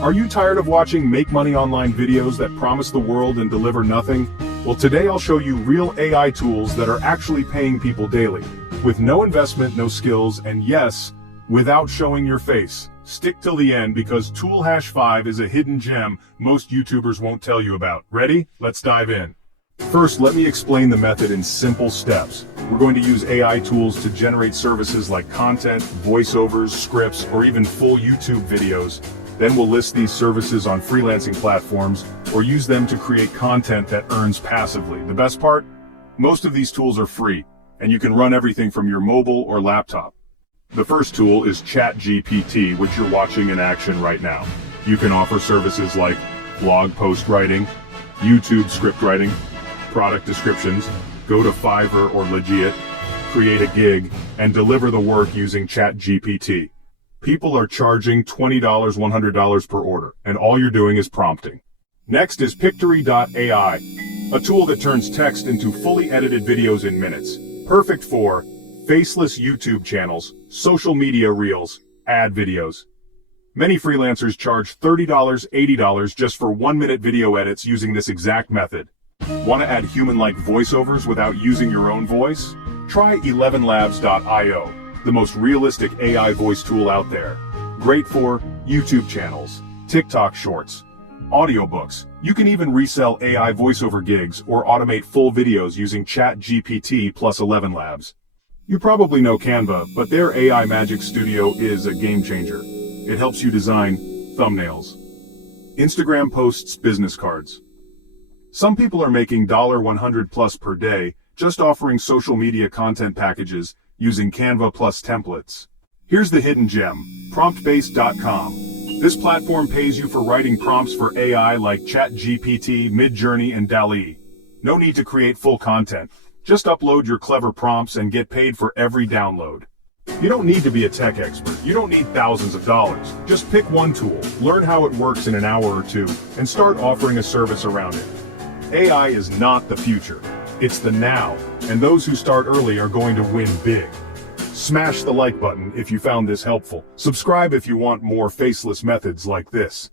Are you tired of watching make money online videos that promise the world and deliver nothing? Well, today I'll show you real AI tools that are actually paying people daily, with no investment, no skills, and yes, without showing your face. Stick till the end because Tool Hash 5 is a hidden gem most YouTubers won't tell you about. Ready? Let's dive in. First, let me explain the method in simple steps. We're going to use AI tools to generate services like content, voiceovers, scripts, or even full YouTube videos. Then we'll list these services on freelancing platforms or use them to create content that earns passively. The best part? Most of these tools are free, and you can run everything from your mobile or laptop. The first tool is ChatGPT, which you're watching in action right now. You can offer services like blog post writing, YouTube script writing, product descriptions, go to Fiverr or Legit, create a gig, and deliver the work using ChatGPT. People are charging $20, $100 per order, and all you're doing is prompting. Next is Pictory.ai, a tool that turns text into fully edited videos in minutes, perfect for faceless YouTube channels, social media reels, ad videos. Many freelancers charge $30, $80 just for 1-minute video edits using this exact method. Want to add human-like voiceovers without using your own voice? Try elevenlabs.io, the most realistic AI voice tool out there. Great for YouTube channels, TikTok shorts, audiobooks. You can even resell AI voiceover gigs or automate full videos using ChatGPT plus ElevenLabs. You probably know Canva, but their AI Magic Studio is a game changer. It helps you design thumbnails, Instagram posts, business cards. Some people are making $100 plus per day just offering social media content packages using Canva plus templates. Here's the hidden gem, PromptBase.com. This platform pays you for writing prompts for AI like ChatGPT, Midjourney, and DALL-E. No need to create full content. Just upload your clever prompts and get paid for every download. You don't need to be a tech expert. You don't need thousands of dollars. Just pick one tool, learn how it works in an hour or two, and start offering a service around it. AI is not the future. It's the now, and those who start early are going to win big. Smash the like button if you found this helpful. Subscribe if you want more faceless methods like this.